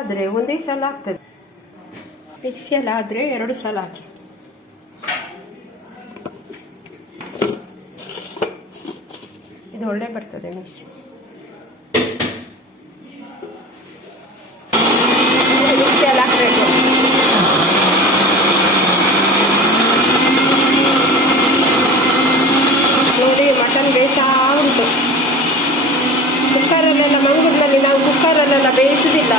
ಆದರೆ ಒಂದೇ ಸಲ ಆಗ್ತದೆ, ಮಿಕ್ಸಿಯಲ್ಲಿ ಆದರೆ 2 ಸಲ ಹಾಕಿ. ಇದು ಒಳ್ಳೆ ಬರ್ತದೆ ಮಿಕ್ಸಿ. ಮಿಕ್ಸಿಯಲ್ಲಿ ಹಾಕಬೇಕು. ನೋಡಿ ಮಟನ್ ಬೇಯ್ತಾ ಉಂಟು. ಕುಕ್ಕರಲ್ಲೆಲ್ಲ ಮಂಗಳೂರಿನಲ್ಲಿ ನಾವು ಕುಕ್ಕರಲ್ಲೆಲ್ಲ ಬೇಯಿಸೋದಿಲ್ಲ,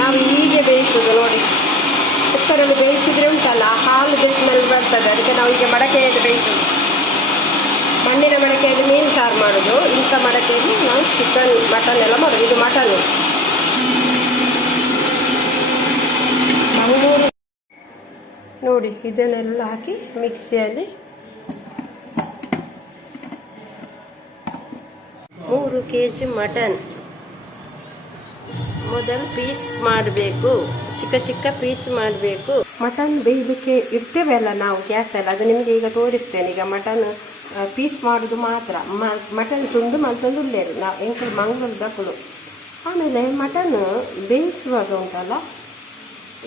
ನಾವು ಹೀಗೆ ಬೇಯಿಸೋದು. ನೋಡಿ ಕುಕ್ಕರಲ್ಲಿ ಬೇಯಿಸಿದ್ರೆ ಉಂಟಲ್ಲ ಹಾಲಿಗೆ ಸ್ಮೆಲ್ ಬರ್ತದೆ, ಅದಕ್ಕೆ ನಾವು ಈಗ ಮಡಕೆಯಲ್ಲಿ ಬೇಯಿಸೋದು. ಮಣ್ಣಿನ ಮಡಕೆಯಲ್ಲಿ ಮೀನು ಸಾರು ಮಾಡೋದು, ಇಂಥ ಮಡಕೆಯಲ್ಲಿ ನಾವು ಚಿಕನ್ ಮಟನ್ ಎಲ್ಲ ಮಾಡೋದು. ಇದು ಮಟನ್ ಮಂಗಳೂರು. ನೋಡಿ ಇದನ್ನೆಲ್ಲ ಹಾಕಿ ಮಿಕ್ಸಿಯಲ್ಲಿ 3 kg ಮಟನ್ ಮೊದಲು ಪೀಸ್ ಮಾಡಬೇಕು, ಚಿಕ್ಕ ಚಿಕ್ಕ ಪೀಸ್ ಮಾಡಬೇಕು. ಮಟನ್ ಬೇಯಲಿಕ್ಕೆ ಇರ್ತೇವೆ ಅಲ್ಲ ನಾವು ಗ್ಯಾಸಲ್ಲಿ, ಅದು ನಿಮಗೆ ಈಗ ತೋರಿಸ್ತೇನೆ. ಈಗ ಮಟನ್ ಪೀಸ್ ಮಾಡೋದು ಮಾತ್ರ, ಮಟನ್ ತುಂಡು ಮಲ್ತೊಂದು ಉಳ್ಳೇರು ನಾವು ಎಂಕಲ್ ಮಂಗಳೂರು ದಕ್ಕಳು. ಆಮೇಲೆ ಮಟನ್ ಬೇಯಿಸುವಾಗ ಉಂಟಲ್ಲ,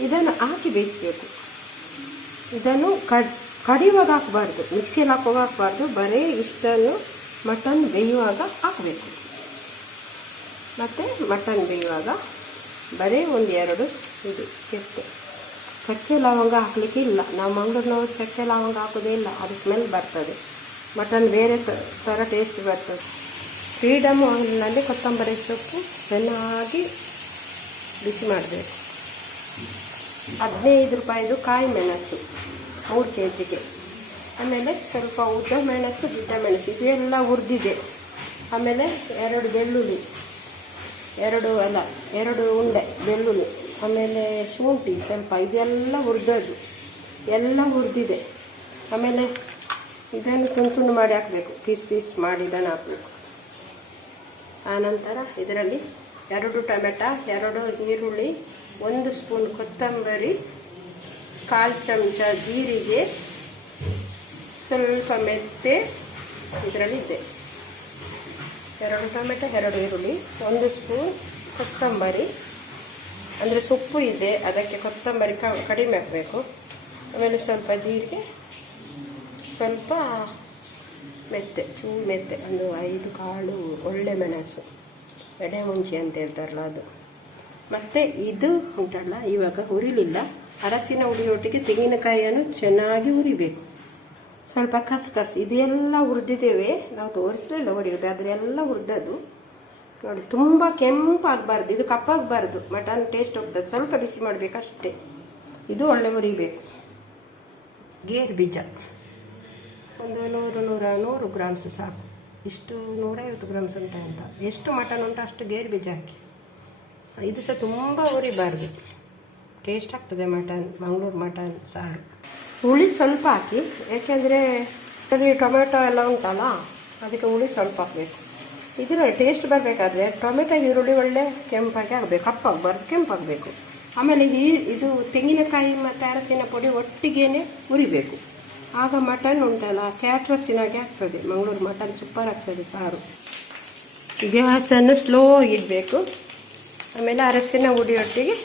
ಇದನ್ನು ಹಾಕಿ ಬೇಯಿಸಬೇಕು. ಇದನ್ನು ಕಡಿಯುವಾಗ ಹಾಕಬಾರ್ದು, ಮಿಕ್ಸಿಯಲ್ಲಿ ಹಾಕುವಾಗ ಹಾಕಬಾರ್ದು, ಬರೀ ಇಷ್ಟನ್ನು ಮಟನ್ ಬೇಯುವಾಗ ಹಾಕಬೇಕು. ಮತ್ತು ಮಟನ್ ಬೇಯುವಾಗ ಬರೀ 1-2 ಇದು ಚಕ್ಕೆ ಲವಂಗ ಹಾಕಲಿಕ್ಕೆ ಇಲ್ಲ. ನಾವು ಮಂಗಳೂರಿನವರು ಚಕ್ಕೆ ಲವಂಗ ಹಾಕೋದೇ ಇಲ್ಲ, ಅದು ಸ್ಮೆಲ್ ಬರ್ತದೆ. ಮಟನ್ ಬೇರೆ ಥರ ಟೇಸ್ಟ್ ಬರ್ತದೆ. ಫ್ರೀಡಮ್ ಆಯಿಲ್ನಲ್ಲಿ ಕೊತ್ತಂಬರಿ ಸೊಪ್ಪು ಚೆನ್ನಾಗಿ ಬಿಸಿ ಮಾಡಬೇಕು. 15 ರೂಪಾಯಿದು ಕಾಯಿ ಮೆಣಸು 3 kgಗೆ. ಆಮೇಲೆ ಸ್ವಲ್ಪ ಉದ್ದ ಮೆಣಸು, ಗಿಡ್ಡ ಮೆಣಸು ಇದೆಲ್ಲ ಹುರಿದಿದೆ. ಆಮೇಲೆ 2 ಬೆಳ್ಳುಳ್ಳಿ, 2 ಉಂಡೆ ಬೆಳ್ಳುಳ್ಳಿ. ಆಮೇಲೆ ಶುಂಠಿ ಸ್ವಲ್ಪ, ಇದೆಲ್ಲ ಹುರಿದದ್ದು, ಎಲ್ಲ ಹುರಿದಿದೆ. ಆಮೇಲೆ ಇದನ್ನು ತುಂಡು ಮಾಡಿ ಹಾಕಬೇಕು, ಪೀಸ್ ಮಾಡಿ ಇದನ್ನು ಹಾಕಬೇಕು. ಆನಂತರ ಇದರಲ್ಲಿ 2 ಟೊಮೆಟೊ, 2 ಈರುಳ್ಳಿ, 1 ಸ್ಪೂನ್ ಕೊತ್ತಂಬರಿ, 1/4 ಚಮಚ ಜೀರಿಗೆ, ಸ್ವಲ್ಪ ಮೆಂತೆ ಇದರಲ್ಲಿದೆ. 2 ಟೊಮೆಟೊ, 2 ಈರುಳ್ಳಿ, 1 ಸ್ಪೂನ್ ಕೊತ್ತಂಬರಿ, ಅಂದರೆ ಸೊಪ್ಪು ಇದೆ ಅದಕ್ಕೆ ಕೊತ್ತಂಬರಿ ಕಡಿಮೆ ಹಾಕಬೇಕು. ಆಮೇಲೆ ಸ್ವಲ್ಪ ಜೀರಿಗೆ, ಸ್ವಲ್ಪ ಮೆಂತೆ, ಚೂರು ಮೆಂತೆ, ಒಂದು 5 ಕಾಳು ಒಳ್ಳೆ ಮೆಣಸು, ಎಡೆ ಮುಂಚೆ ಅಂತ ಹೇಳ್ತಾರಲ್ಲ ಅದು. ಮತ್ತು ಇದು ಉಂಟಲ್ಲ, ಇವಾಗ ಹುರಿಲಿಲ್ಲ, ಅರಸಿನ ಹುಡಿಯೊಟ್ಟಿಗೆ ತೆಂಗಿನಕಾಯಿಯನ್ನು ಚೆನ್ನಾಗಿ ಹುರಿಬೇಕು. ಸ್ವಲ್ಪ ಕಸ್ಕಸ್ ಇದೆಲ್ಲ ಹುರಿದಿದ್ದೇವೆ, ನಾವು ತೋರಿಸಲಿಲ್ಲ ಹುರಿಯೋದು, ಆದರೆ ಎಲ್ಲ ಹುರಿದದ್ದು. ನೋಡಿ ತುಂಬ ಕೆಂಪಾಗಬಾರ್ದು, ಇದು ಕಪ್ಪಾಗಬಾರ್ದು, ಮಟನ್ ಟೇಸ್ಟ್ ಹೋಗ್ತದೆ. ಸ್ವಲ್ಪ ಬಿಸಿ ಮಾಡಬೇಕು ಅಷ್ಟೇ. ಇದು ಒಳ್ಳೆ ಹುರಿಬೇಕು. ಗೇರು ಬೀಜ ಒಂದು 100 ಗ್ರಾಮ್ಸ್ ಸಾಕು. ಇಷ್ಟು 150 ಗ್ರಾಮ್ಸ್ ಉಂಟ ಅಂತ, ಎಷ್ಟು ಮಟನ್ ಉಂಟು ಅಷ್ಟು ಗೇರು ಬೀಜ ಹಾಕಿ. ಇದು ಸಹ ತುಂಬ ಹುರಿಬಾರ್ದು, ಟೇಸ್ಟ್ ಆಗ್ತದೆ ಮಟನ್, ಮಂಗಳೂರು ಮಟನ್ ಸಾರು. ಹುಳಿ ಸ್ವಲ್ಪ ಹಾಕಿ, ಯಾಕೆಂದರೆ ಅದರಲ್ಲಿ ಟೊಮೆಟೊ ಎಲ್ಲ ಉಂಟಲ್ಲ, ಅದಕ್ಕೆ ಹುಳಿ ಸ್ವಲ್ಪ ಹಾಕಬೇಕು. ಇದರ ಟೇಸ್ಟ್ ಬರಬೇಕಾದ್ರೆ ಟೊಮೆಟೊ ಈರುಳ್ಳಿ ಒಳ್ಳೆ ಕೆಂಪಾಗಿ ಆಗಬೇಕು, ಕಪ್ಪಾಗಬಾರ್ದು, ಕೆಂಪಾಗಬೇಕು. ಆಮೇಲೆ ಇದು ತೆಂಗಿನಕಾಯಿ ಮತ್ತು ಅರಸಿನ ಪುಡಿ ಒಟ್ಟಿಗೇ ಹುರಿಬೇಕು. ಆಗ ಮಟನ್ ಉಂಟಲ್ಲ ಕ್ಯಾಟ್ರಸ್ಸಿನಾಗೆ ಆಗ್ತದೆ. ಮಂಗಳೂರು ಮಟನ್ ಸೂಪರ್ ಆಗ್ತದೆ ಸಾರು. ಗ್ಯಾಸನ್ನು ಸ್ಲೋ ಇಡಬೇಕು. ಆಮೇಲೆ ಅರಸಿನ ಹುಡಿಯೊಟ್ಟಿಗೆ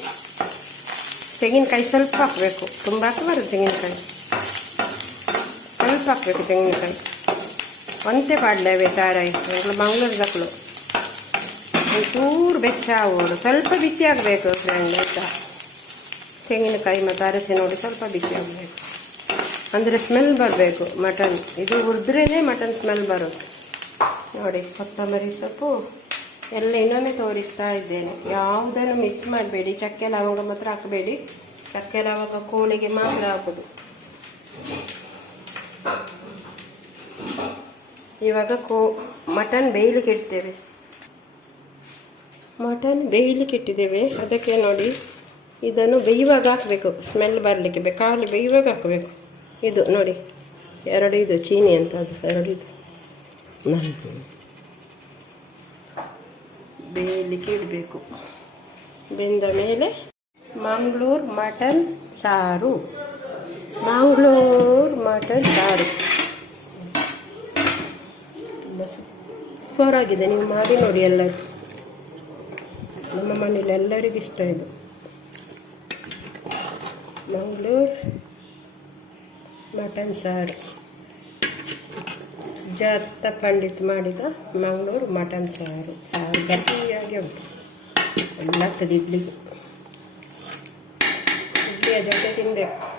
ತೆಂಗಿನಕಾಯಿ ಸ್ವಲ್ಪ ಹಾಕಬೇಕು, ತುಂಬ ಹಾಕಬಾರ್ದು. ತೆಂಗಿನಕಾಯಿ ಸ್ವಲ್ಪ ಹಾಕಬೇಕು. ತೆಂಗಿನಕಾಯಿ ಒಂತೆ ಪಾಡ್ಲೇವೆ ತಾರಾಯಿ ಮಂಗಳೂರು ದಕ್ಕಳು ಒಂಚೂರು ಬೆಚ್ಚ ಆಗೋದು, ಸ್ವಲ್ಪ ಬಿಸಿ ಆಗಬೇಕು ಫ್ರೆಂಡ್ ಆಯಿತಾ. ತೆಂಗಿನಕಾಯಿ ಮತ್ತು ಅರಸಿನ ಹುಡಿ ಸ್ವಲ್ಪ ಬಿಸಿ ಆಗಬೇಕು, ಅಂದರೆ ಸ್ಮೆಲ್ ಬರಬೇಕು ಮಟನ್. ಇದು ಹುರಿದ್ರೇ ಮಟನ್ ಸ್ಮೆಲ್ ಬರೋದು. ನೋಡಿ ಕೊತ್ತಂಬರಿ ಸೊಪ್ಪು ಎಲ್ಲ ಇನ್ನೊಮ್ಮೆ ತೋರಿಸ್ತಾ ಇದ್ದೇನೆ. ಯಾವುದನ್ನು ಮಿಸ್ ಮಾಡಬೇಡಿ. ಚಕ್ಕೆ ಲವಂಗ ಮಾತ್ರ ಹಾಕಬೇಡಿ, ಚಕ್ಕೆ ಲವಂಗ ಕೋಳಿಗೆ ಮಾತ್ರ ಹಾಕೋದು. ಇವಾಗ ಮಟನ್ ಬೇಯಲಿಕ್ಕೆ ಇಡ್ತೇವೆ. ಮಟನ್ ಬೇಯಲಿಕ್ಕೆ ಇಟ್ಟಿದ್ದೇವೆ. ಅದಕ್ಕೆ ನೋಡಿ ಇದನ್ನು ಬೇಯುವಾಗ ಹಾಕಬೇಕು, ಸ್ಮೆಲ್ ಬರಲಿಕ್ಕೆ ಕಾಲು ಬೇಯುವಾಗ ಹಾಕಬೇಕು. ಇದು ನೋಡಿ 2 ಇದು ಚೀನಿ ಅಂತ, ಅದು 2 ಇದು ಬೇಯಲಿಕ್ಕೆ ಇಡಬೇಕು. ಬೆಂದ ಮೇಲೆ ಮಂಗಳೂರು ಮಟನ್ ಸಾರು, ಮಂಗಳೂರು ಮಟನ್ ಸಾರು ತುಂಬ ಸೂಪರ್ ಆಗಿದೆ. ನೀವು ಮಾಡಿ ನೋಡಿ ಎಲ್ಲರೂ. ನಮ್ಮ ಮನೇಲಿ ಎಲ್ಲರಿಗೂ ಇಷ್ಟ ಇದು. ಮಂಗಳೂರು ಮಟನ್ ಸಾರು. ಸುಜಾತ ಪಂಡಿತ್ ಮಾಡಿದ ಮಂಗಳೂರು ಮಟನ್ ಸಾರು. ಸಾರು ಗಸಿಯಾಗಿ ಉಂಟು, ಒಳ್ಳೆ ಆಗ್ತದೆ ಇಡ್ಲಿಗೆ. ಇಡ್ಲಿಯ ಜೊತೆ ತಿನ್ನಬೇಕು.